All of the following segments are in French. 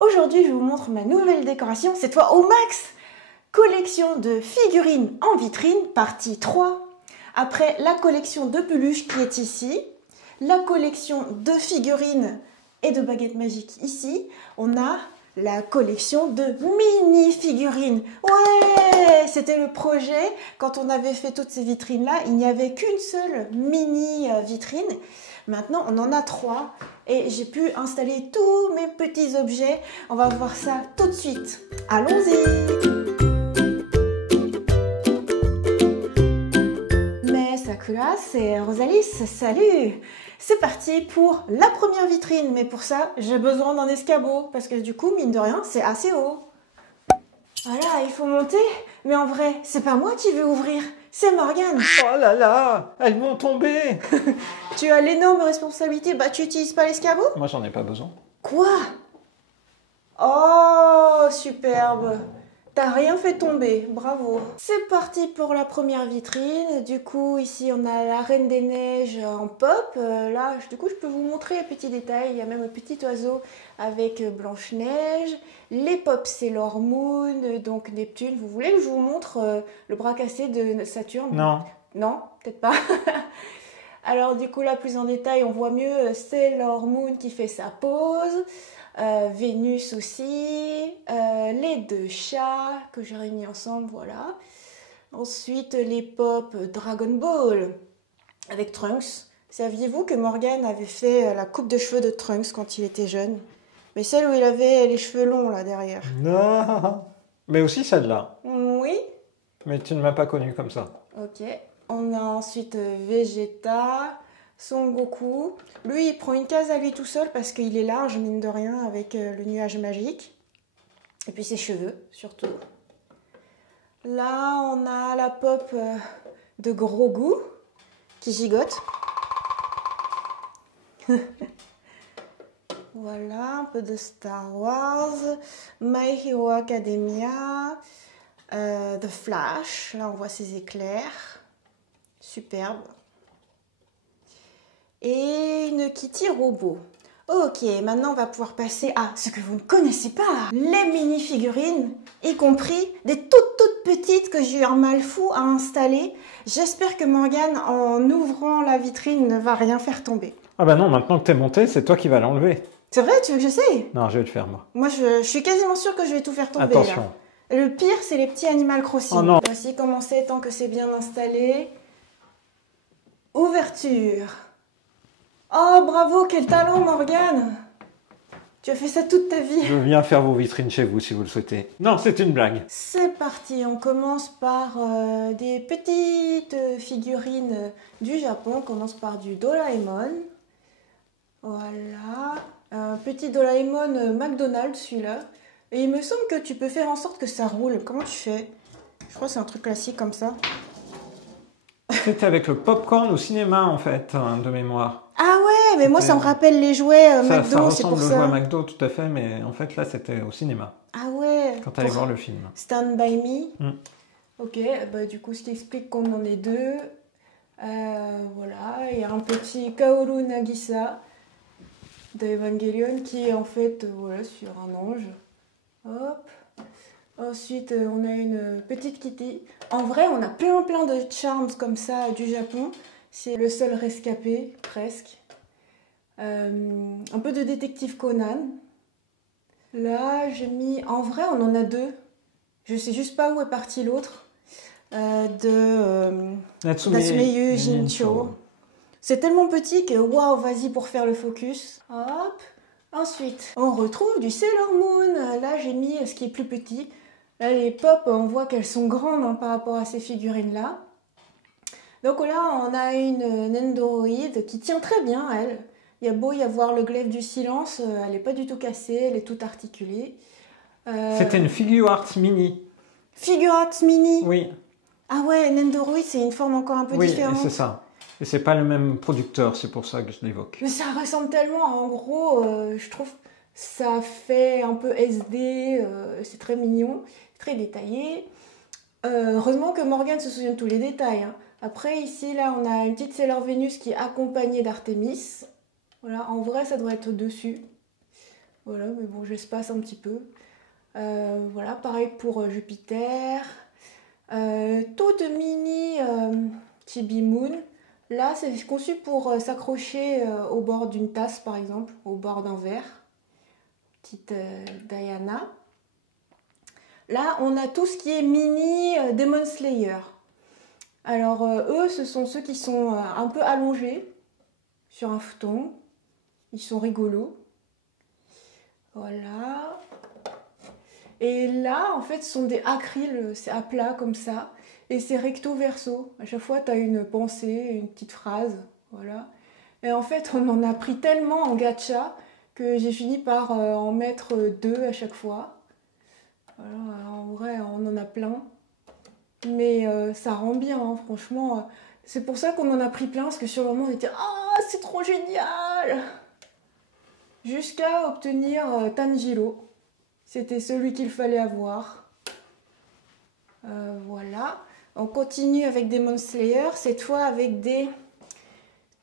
Aujourd'hui, je vous montre ma nouvelle décoration, cette fois au max. Collection de figurines en vitrine, partie 3. Après la collection de peluches qui est ici, la collection de figurines et de baguettes magiques ici, on a la collection de mini-figurines. Ouais, c'était le projet. Quand on avait fait toutes ces vitrines-là, il n'y avait qu'une seule mini-vitrine. Maintenant, on en a 3 et j'ai pu installer tous mes petits objets. On va voir ça tout de suite. Allons-y! Sakura, c'est Rosalis, salut! C'est parti pour la première vitrine, mais pour ça, j'ai besoin d'un escabeau, parce que du coup, mine de rien, c'est assez haut. Voilà, il faut monter, mais en vrai, c'est pas moi qui vais ouvrir, c'est Morgane. Oh là là, elles vont tomber. Tu as l'énorme responsabilité, bah tu utilises pas l'escabeau? Moi, j'en ai pas besoin. Quoi? Oh, superbe! T'as rien fait tomber, bravo. C'est parti pour la première vitrine. Du coup, ici, on a la Reine des Neiges en pop. Là, du coup, je peux vous montrer les petits détails. Il y a même un petit oiseau avec Blanche-Neige. Les pops, c'est Sailor Moon, donc Neptune. Vous voulez que je vous montre le bras cassé de Saturne? Non. Non, peut-être pas. Alors, du coup, là, plus en détail, on voit mieux Sailor Moon qui fait sa pose. Vénus aussi, les deux chats que j'ai réunis ensemble, voilà. Ensuite, les pop Dragon Ball avec Trunks. Saviez-vous que Morgane avait fait la coupe de cheveux de Trunks quand il était jeune? Mais celle où il avait les cheveux longs là derrière. Non. Mais aussi celle-là. Oui. Mais tu ne m'as pas connue comme ça. Ok. On a ensuite Vegeta, Son Goku. Lui, il prend une case à lui tout seul parce qu'il est large, mine de rien, avec le nuage magique. Et puis ses cheveux, surtout. Là, on a la pop de Grogu qui gigote. Voilà, un peu de Star Wars. My Hero Academia. The Flash. Là, on voit ses éclairs. Superbe. Et une Kitty robot. Ok, maintenant on va pouvoir passer à ce que vous ne connaissez pas. Les mini-figurines, y compris des toutes petites que j'ai eu un mal fou à installer. J'espère que Morgane, en ouvrant la vitrine, ne va rien faire tomber. Ah bah non, maintenant que t'es monté, c'est toi qui vas l'enlever. C'est vrai, tu veux que j'essaye? Non, je vais le faire moi. Moi, je suis quasiment sûre que je vais tout faire tomber. Attention. Là. Le pire, c'est les petits Animal Crossing. Oh non. Voici comment c'est tant que c'est bien installé. Ouverture. Oh, bravo, quel talent, Morgane! Tu as fait ça toute ta vie. Je viens faire vos vitrines chez vous si vous le souhaitez. Non, c'est une blague. C'est parti, on commence par des petites figurines du Japon. On commence par du Doraemon. Voilà. Un petit Doraemon McDonald's, celui-là. Et il me semble que tu peux faire en sorte que ça roule. Comment tu fais? Je crois que c'est un truc classique comme ça. C'était avec le popcorn au cinéma, en fait, de mémoire. Ah ouais, mais moi ça me rappelle les jouets McDo, c'est pour ça. Ça ressemble aux jouets McDo, tout à fait, mais en fait là c'était au cinéma. Ah ouais. Quand tu allais voir le film. Stand By Me. Mm. Ok, bah du coup ce qui explique qu'on en est deux. Voilà, il y a un petit Kaoru Nagisa de Evangelion qui est en fait voilà, sur un ange. Hop. Ensuite, on a une petite Kitty. En vrai, on a plein de charms comme ça du Japon. C'est le seul rescapé, presque. Un peu de détective Conan. Là, j'ai mis... En vrai, on en a 2. Je sais juste pas où est parti l'autre. Natsumeyu Jincho. C'est tellement petit que, waouh, vas-y pour faire le focus. Hop. Ensuite, on retrouve du Sailor Moon. Là, j'ai mis ce qui est plus petit. Là, les pop, on voit qu'elles sont grandes hein, par rapport à ces figurines-là. Donc là, on a une Nendoroid qui tient très bien, elle. Il y a beau y avoir le glaive du silence, elle n'est pas du tout cassée, elle est toute articulée. C'était une Figure Arts Mini. Figure Arts Mini? Oui. Ah ouais, Nendoroid, c'est une forme encore un peu différente. Oui, c'est ça. Et c'est pas le même producteur, c'est pour ça que je l'évoque. Mais ça ressemble tellement, en gros, je trouve ça fait un peu SD, c'est très mignon, très détaillé. Heureusement que Morgane se souvient de tous les détails. Hein. Après, ici, là, on a une petite Sailor Vénus qui est accompagnée d'Artemis. Voilà, en vrai, ça doit être dessus. Voilà, mais bon, j'espace un petit peu. Voilà, pareil pour Jupiter. Toute mini Chibi Moon. Là, c'est conçu pour s'accrocher au bord d'une tasse, par exemple, au bord d'un verre. Petite Diana. Là, on a tout ce qui est mini Demon Slayer. Alors, eux, ce sont ceux qui sont un peu allongés sur un futon. Ils sont rigolos. Voilà. Et là, en fait, ce sont des acryles, c'est à plat comme ça. Et c'est recto verso. À chaque fois, tu as une pensée, une petite phrase. Voilà. Et en fait, on en a pris tellement en gacha que j'ai fini par en mettre 2 à chaque fois. Voilà, en vrai, on en a plein. Mais ça rend bien, hein, franchement. C'est pour ça qu'on en a pris plein, parce que sur le moment, on était « Ah, c'est trop génial !» Jusqu'à obtenir Tanjiro. C'était celui qu'il fallait avoir. Voilà. On continue avec Demon Slayer, cette fois avec des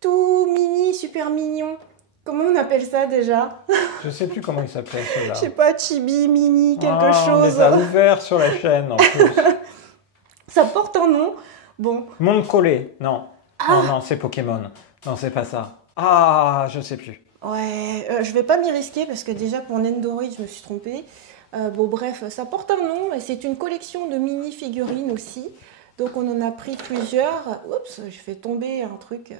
tout mini, super mignons. Comment on appelle ça déjà? Je sais plus comment il s'appelait ceux-là. Je sais pas, chibi, mini, quelque On chose. les a ouverts sur la chaîne en plus. Ça porte un nom. Bon. Monde collé, non. Ah. Non, c'est Pokémon. Non, c'est pas ça. Ah, je sais plus. Ouais, je vais pas m'y risquer parce que déjà pour Nendoroid, je me suis trompée. Bon, bref, ça porte un nom et c'est une collection de mini figurines aussi. Donc on en a pris plusieurs. Oups, j'ai fait tomber un truc.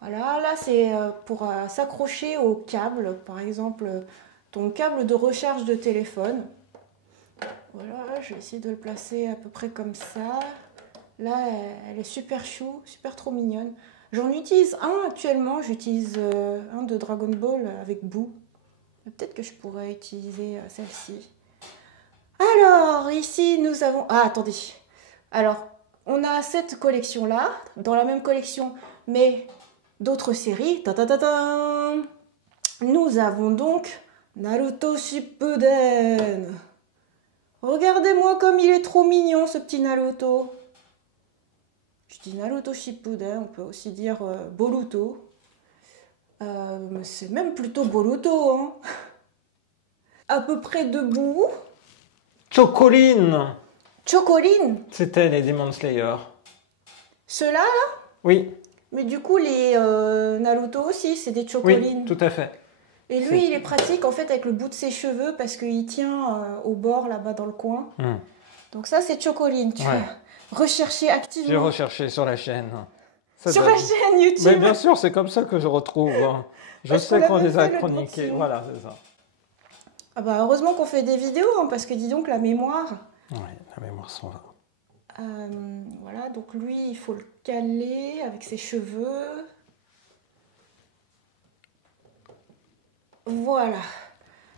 Voilà, là c'est pour s'accrocher au câble, par exemple ton câble de recharge de téléphone. Voilà, je vais essayer de le placer à peu près comme ça. Là, elle est super chou, super trop mignonne. J'en utilise un actuellement, j'utilise un de Dragon Ball avec Boo. Peut-être que je pourrais utiliser celle-ci. Alors, ici nous avons... Ah, attendez. Alors, on a cette collection-là, dans la même collection, mais d'autres séries. Ta -ta -ta -ta. Nous avons donc Naruto Shippuden. Regardez-moi comme il est trop mignon, ce petit Naruto. Je dis Naruto Shippuden, on peut aussi dire Boruto. C'est même plutôt Boruto, hein. À peu près debout. Chocoline. Chocoline. C'était les Demon Slayer. Ceux-là, là? Oui. Mais du coup, les Naruto aussi, c'est des chocolines. Oui, tout à fait. Et lui, il est pratique en fait avec le bout de ses cheveux parce qu'il tient au bord là-bas dans le coin. Donc ça, c'est chocoline. Tu vas rechercher activement. J'ai recherché sur la chaîne. Sur la chaîne YouTube. Mais bien sûr, c'est comme ça que je retrouve. Je sais qu'on les a chroniqués. Voilà, c'est ça. Ah bah heureusement qu'on fait des vidéos, hein, parce que dis donc la mémoire. Oui, la mémoire sont là. Voilà, donc lui, il faut le caler avec ses cheveux. Voilà.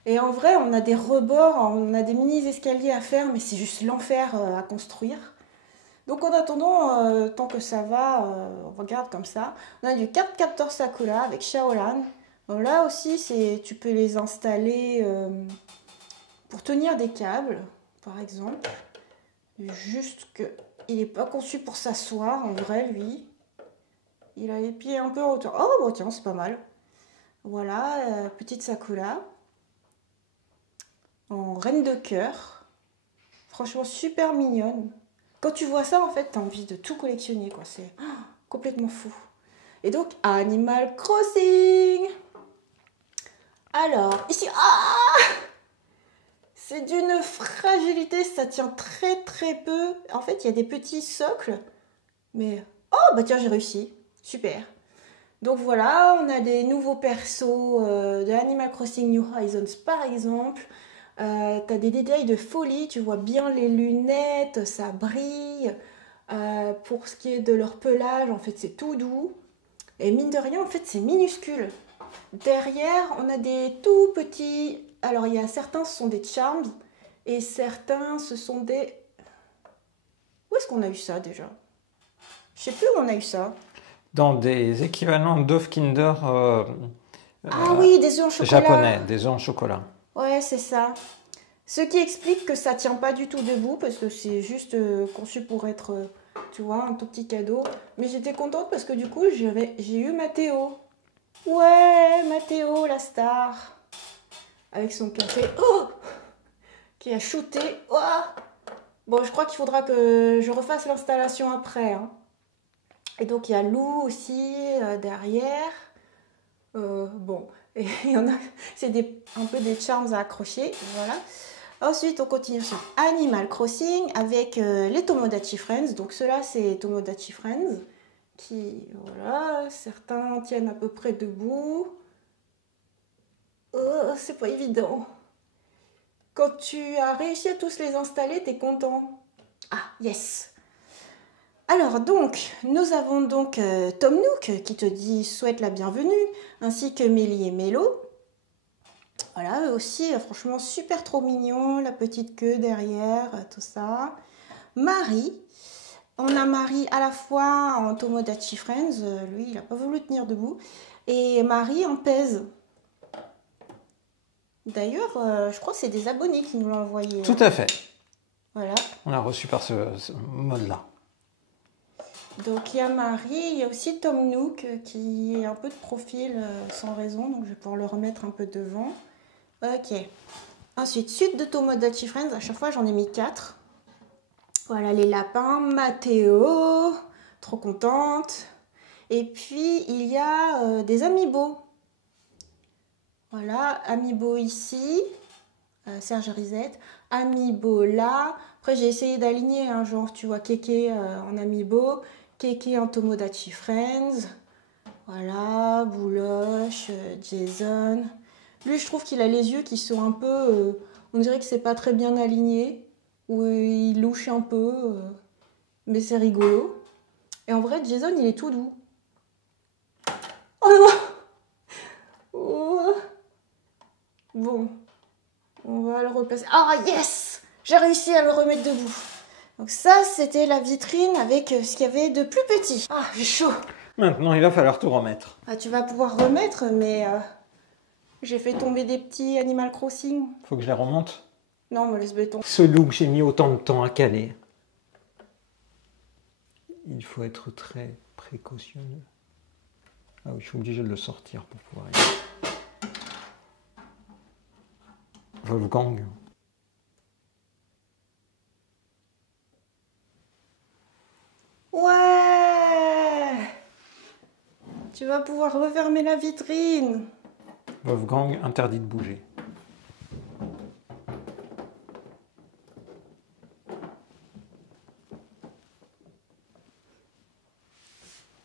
Et en vrai, on a des rebords, on a des mini-escaliers à faire, mais c'est juste l'enfer à construire. Donc en attendant, tant que ça va, on regarde comme ça. On a du carte capteur Sakura avec Shaolan. Donc là aussi, tu peux les installer pour tenir des câbles, par exemple. Juste qu'il n'est pas conçu pour s'asseoir, en vrai, lui. Il a les pieds un peu en hauteur. Oh, bon, tiens, c'est pas mal. Voilà, petite Sakura. En reine de cœur. Franchement, super mignonne. Quand tu vois ça, en fait, t'as envie de tout collectionner, quoi. C'est complètement fou. Et donc, Animal Crossing. Alors, ici, c'est d'une fragilité, ça tient très très peu. En fait, il y a des petits socles, mais... Oh, bah tiens, j'ai réussi. Super. Donc voilà, on a des nouveaux persos de Animal Crossing New Horizons, par exemple. T'as des détails de folie, tu vois bien les lunettes, ça brille. Pour ce qui est de leur pelage, en fait, c'est tout doux. Et mine de rien, en fait, c'est minuscule. Derrière, on a des tout petits... Alors, il y a certains, ce sont des charms. Et certains, ce sont des... Où est-ce qu'on a eu ça, déjà? Je sais plus où on a eu ça. Dans des équivalents d'œufs Kinder... oui, des œufs en chocolat. Japonais, des œufs en chocolat. Ouais, c'est ça. Ce qui explique que ça tient pas du tout debout, parce que c'est juste conçu pour être, tu vois, un tout petit cadeau. Mais j'étais contente parce que du coup, j'ai eu Mathéo. Ouais, Mathéo, la star. avec son café. Oh, qui a shooté. Oh. Bon, je crois qu'il faudra que je refasse l'installation après. Hein. Et donc, il y a Lou aussi derrière. Bon, et il y en a, c'est un peu des charms à accrocher. Voilà. Ensuite, on continue sur Animal Crossing avec les Tomodachi Friends. Donc, ceux-là, c'est Tomodachi Friends. Qui, voilà, certains tiennent à peu près debout. C'est pas évident. Quand tu as réussi à tous les installer, t'es content. Ah, yes. Alors donc, nous avons donc Tom Nook qui te dit souhaite la bienvenue, ainsi que Mélie et Mélo. Voilà, eux aussi, franchement, super trop mignon, la petite queue derrière, tout ça. Marie. On a Marie à la fois en Tomodachi Friends, lui il n'a pas voulu tenir debout, et Marie en pèse. D'ailleurs, je crois que c'est des abonnés qui nous l'ont envoyé. Tout à fait. Voilà. On l'a reçu par ce mode-là. Donc il y a Marie, il y a aussi Tom Nook qui est un peu de profil sans raison, donc je vais pouvoir le remettre un peu devant. Ok. Ensuite, suite de Tomodachi Friends, à chaque fois j'en ai mis 4. Voilà les lapins, Mathéo, trop contente. Et puis il y a des amiibo. Voilà, amiibo ici, Serge Risette, amiibo là. Après j'ai essayé d'aligner, hein, genre tu vois Kéké en amiibo, Kéké en Tomodachi Friends. Voilà, Bouloche, Jason. Lui je trouve qu'il a les yeux qui sont un peu, on dirait que c'est pas très bien aligné. Où il louche un peu, mais c'est rigolo. Et en vrai, Jason, il est tout doux. Oh non! Oh. Bon, on va le replacer. Ah yes! J'ai réussi à le remettre debout. Donc ça, c'était la vitrine avec ce qu'il y avait de plus petit. Ah, j'ai chaud. Maintenant, il va falloir tout remettre. Ah, tu vas pouvoir remettre, mais j'ai fait tomber des petits Animal Crossing. Faut que je les remonte. Non, me laisse béton. Ce look, j'ai mis autant de temps à caler. Il faut être très précautionneux. Ah oui, je suis obligé de le sortir pour pouvoir y aller. Wolfgang. Ouais! Tu vas pouvoir refermer la vitrine. Wolfgang, interdit de bouger.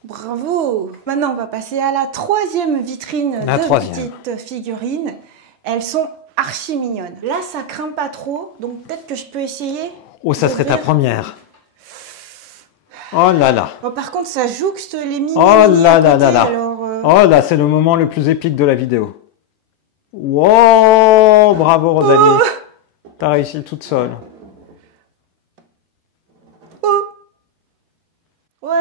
Bravo! Maintenant, on va passer à la troisième vitrine petites figurines. Elles sont archi mignonnes. Là, ça craint pas trop, donc peut-être que je peux essayer. Oh, ça serait ta première. Oh là là. Bon, par contre, ça jouxte les mini. Oh là là là là. Alors, oh là, c'est le moment le plus épique de la vidéo. Wow! Bravo, Rosalie. Oh, t'as réussi toute seule. Oh. Ouais!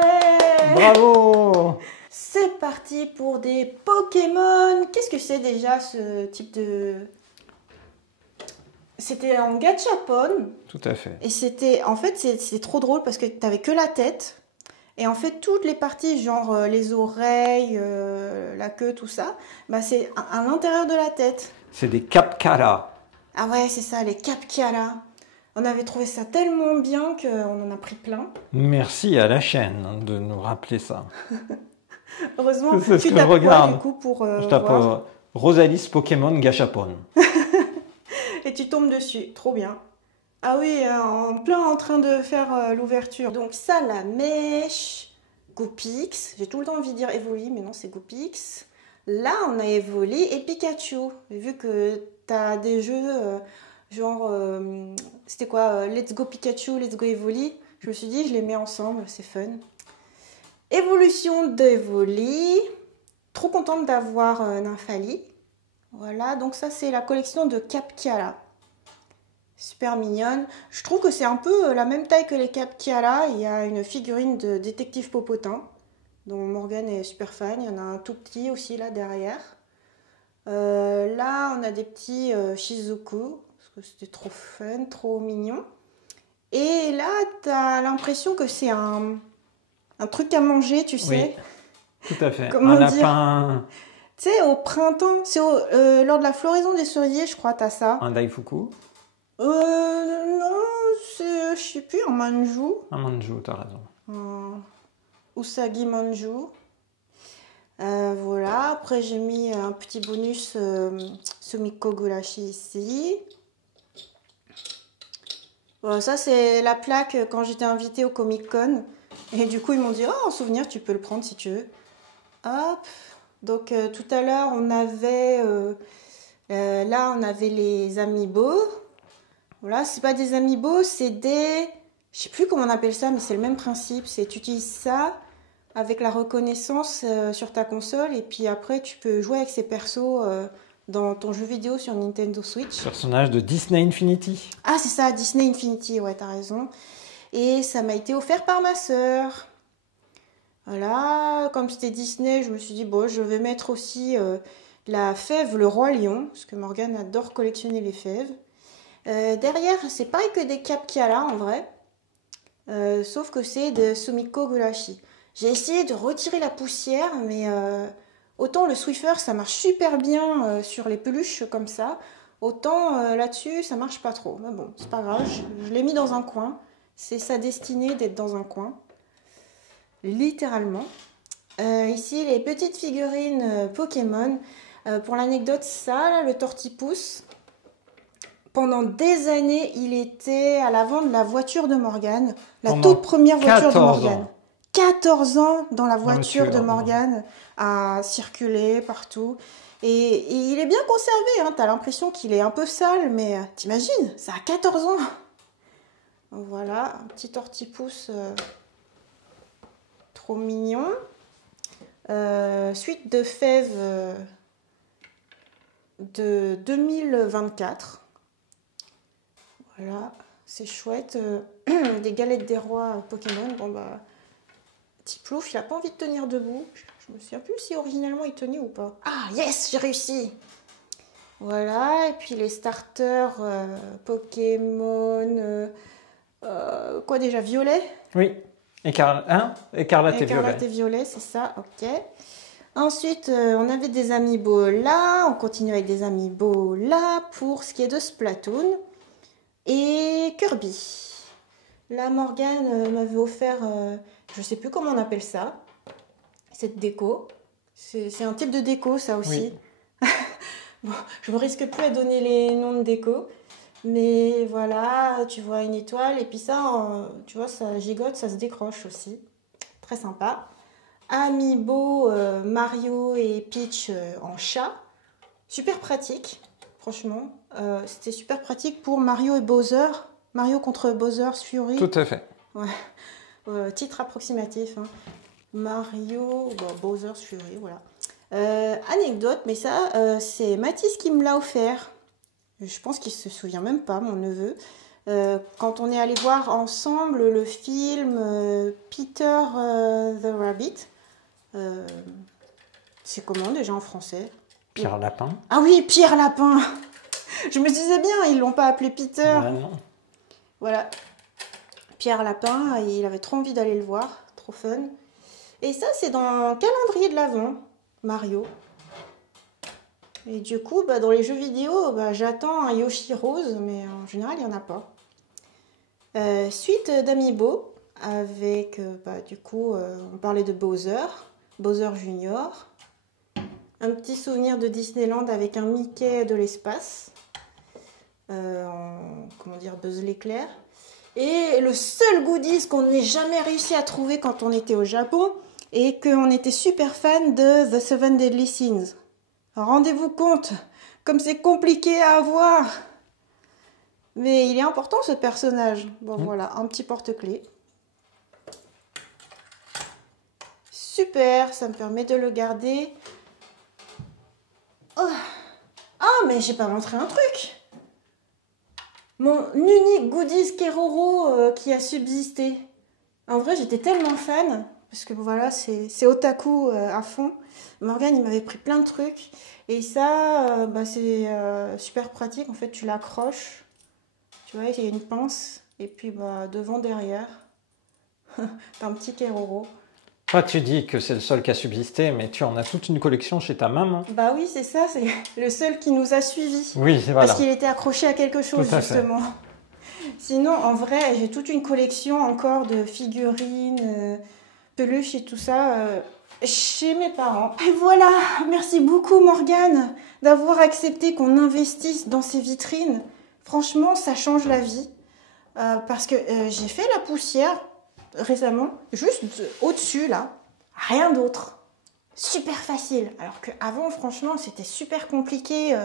Bravo! C'est parti pour des Pokémon. Qu'est-ce que c'est déjà ce type de... C'était en gachapon. Tout à fait. Et c'était... En fait, c'est trop drôle parce que t'avais que la tête. Et en fait, toutes les parties, genre les oreilles, la queue, tout ça, bah, c'est à l'intérieur de la tête. C'est des Capkara. Ah ouais, c'est ça, les Capkara. On avait trouvé ça tellement bien qu'on en a pris plein. Merci à la chaîne de nous rappeler ça. Heureusement, c'est ce tu que je tapes regarde. Quoi, du coup, pour je tape voir. Rosalie's Pokémon Gachapon. Et tu tombes dessus, trop bien. Ah oui, en train de faire l'ouverture. Donc ça, la mèche, Goopix. J'ai tout le temps envie de dire Evoli, mais non, c'est Goopix. Là, on a Evoli et Pikachu. Vu que tu as des jeux genre, c'était quoi Let's Go Pikachu, Let's Go Evoli. Je me suis dit, je les mets ensemble, c'est fun. Évolution d'Evoli. Trop contente d'avoir Nymphali. Voilà, donc ça, c'est la collection de Capkara. Super mignonne. Je trouve que c'est un peu la même taille que les Capkara. Il y a une figurine de détective Popotin, dont Morgane est super fan. Il y en a un tout petit aussi là derrière. Là, on a des petits Shizuku, parce que c'était trop fun, trop mignon. Et là, tu as l'impression que c'est un truc à manger, tu sais. Oui, tout à fait. Comment un dire lapin. Tu sais, au printemps, c'est lors de la floraison des cerisiers, je crois, t'as ça. Un Daifuku? Non, c'est, je sais plus, un manju. Un Manju, t'as raison. Un Usagi manju. Voilà, après j'ai mis un petit bonus Sumikko Gurashi ici. Bon, ça c'est la plaque quand j'étais invitée au Comic Con. Et du coup ils m'ont dit, oh en souvenir tu peux le prendre si tu veux. Hop, donc tout à l'heure on avait, là on avait les amiibo. Voilà, c'est pas des amiibo, c'est des, je sais plus comment on appelle ça, mais c'est le même principe. C'est tu utilises ça avec la reconnaissance sur ta console et puis après tu peux jouer avec ces persos dans ton jeu vidéo sur Nintendo Switch. Personnage de Disney Infinity. Ah c'est ça, Disney Infinity, ouais t'as raison. Et ça m'a été offert par ma sœur. Voilà, comme c'était Disney, je me suis dit bon je vais mettre aussi la fève le roi lion, parce que Morgane adore collectionner les fèves. Derrière c'est pareil que des capes qu'il y a là en vrai, sauf que c'est de Sumikko Gurashi. J'ai essayé de retirer la poussière, mais autant le Swiffer ça marche super bien sur les peluches comme ça, autant là-dessus ça marche pas trop. Mais bon, c'est pas grave, je l'ai mis dans un coin. C'est sa destinée d'être dans un coin, littéralement. Ici les petites figurines Pokémon. Pour l'anecdote, ça, là, le Tortipousse, pendant des années, il était à l'avant de la voiture de Morgane, la toute première voiture de Morgane. 14 ans dans la voiture de Morgane à circuler partout. Et il est bien conservé, hein. T'as l'impression qu'il est un peu sale, mais t'imagines, ça a 14 ans. Voilà, un petit Tortipousse trop mignon. Suite de fèves de 2024. Voilà, c'est chouette. Des galettes des rois Pokémon. Bon bah, petit plouf, il a pas envie de tenir debout. Je me souviens plus si originellement il tenait ou pas. Ah yes, j'ai réussi. Voilà, et puis les starters Pokémon. Quoi déjà, violet? Oui, écarlate et violet. Écarlate et violet, c'est ça, ok. Ensuite, on avait des amiibo là. On continue avec des amiibo là pour ce qui est de Splatoon. Et Kirby. Là, Morgane m'avait offert, je sais plus comment on appelle ça, cette déco. C'est un type de déco, ça aussi. Oui. Bon, je me risque plus à donner les noms de déco. Mais voilà, tu vois une étoile. Et puis ça, tu vois, ça gigote, ça se décroche aussi. Très sympa. Amiibo Mario et Peach en chat. Super pratique, franchement. C'était super pratique pour Mario et Bowser. Mario contre Bowser's Fury. Tout à fait. Ouais. Titre approximatif. Hein. Mario, Bowser's Fury, voilà. Anecdote, mais ça, c'est Mathis qui me l'a offert. Je pense qu'il se souvient même pas, mon neveu. Quand on est allé voir ensemble le film Peter the Rabbit. C'est comment déjà en français? Pierre Lapin. Ah oui, Pierre Lapin. Je me disais bien, ils l'ont pas appelé Peter. Bah non. Voilà. Pierre Lapin, il avait trop envie d'aller le voir. Trop fun. Et ça, c'est dans le calendrier de l'Avent, Mario. Et du coup, dans les jeux vidéo, j'attends un Yoshi rose, mais en général, il n'y en a pas. Suite d'Amiibo, avec, du coup, on parlait de Bowser Junior. Un petit souvenir de Disneyland avec un Mickey de l'espace. Comment dire, Buzz l'éclair. Et le seul goodies qu'on n'ait jamais réussi à trouver quand on était au Japon, et qu'on était super fan de The Seven Deadly Sins. Rendez-vous compte, comme c'est compliqué à avoir. Mais il est important ce personnage. Bon voilà, un petit porte-clés. Super, ça me permet de le garder. Oh. Ah, mais j'ai pas montré un truc. Mon unique goodies Keroro qui a subsisté. En vrai, j'étais tellement fan, parce que voilà, c'est otaku à fond. Morgane, il m'avait pris plein de trucs. Et ça, c'est super pratique. En fait, tu l'accroches. Tu vois, il y a une pince. Et puis, devant, derrière, t'as un petit Keroro. Toi, tu dis que c'est le seul qui a subsisté, mais tu en as toute une collection chez ta maman. Bah oui, c'est ça, c'est le seul qui nous a suivis. Oui, voilà. Parce qu'il était accroché à quelque chose, justement. Sinon, en vrai, j'ai toute une collection encore de figurines, peluches et tout ça chez mes parents. Et voilà, merci beaucoup Morgane d'avoir accepté qu'on investisse dans ces vitrines. Franchement, ça change la vie. Parce que j'ai fait la poussière récemment, juste au-dessus là, rien d'autre. Super facile. Alors qu'avant, franchement, c'était super compliqué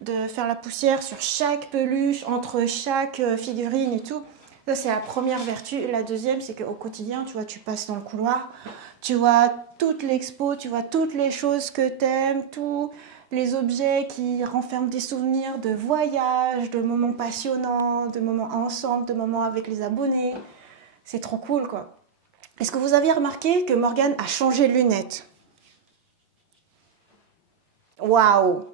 de faire la poussière sur chaque peluche, entre chaque figurine et tout. Ça, c'est la première vertu. La deuxième, c'est qu'au quotidien, tu vois, tu passes dans le couloir, tu vois toute l'expo, tu vois toutes les choses que t'aimes, tous les objets qui renferment des souvenirs de voyages, de moments passionnants, de moments ensemble, de moments avec les abonnés. C'est trop cool, quoi. Est-ce que vous avez remarqué que Morgane a changé de lunettes? Waouh!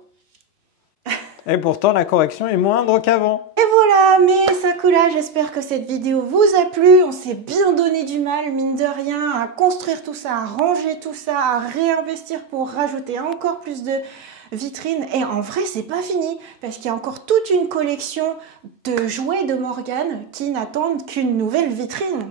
Et pourtant, la correction est moindre qu'avant. Et voilà, mes Sakura, j'espère que cette vidéo vous a plu. On s'est bien donné du mal, mine de rien, à construire tout ça, à ranger tout ça, à réinvestir pour rajouter encore plus de vitrines. Et en vrai, c'est pas fini, parce qu'il y a encore toute une collection de jouets de Morgane qui n'attendent qu'une nouvelle vitrine.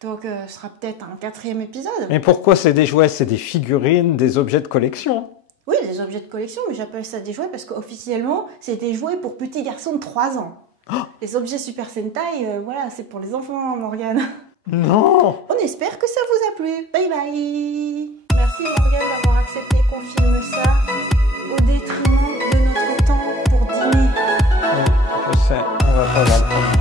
Donc, ce sera peut-être un 4e épisode. Mais pourquoi c'est des jouets? C'est des figurines, des objets de collection. Oui, des objets de collection, mais j'appelle ça des jouets parce qu'officiellement, c'est des jouets pour petits garçons de 3 ans. Oh, les objets Super Sentai, voilà, c'est pour les enfants, Morgane. Non! On espère que ça vous a plu. Bye bye! Merci Morgane d'avoir accepté qu'on filme ça au détriment de notre temps pour dîner. Oui, je sais, on va pas l'apprendre.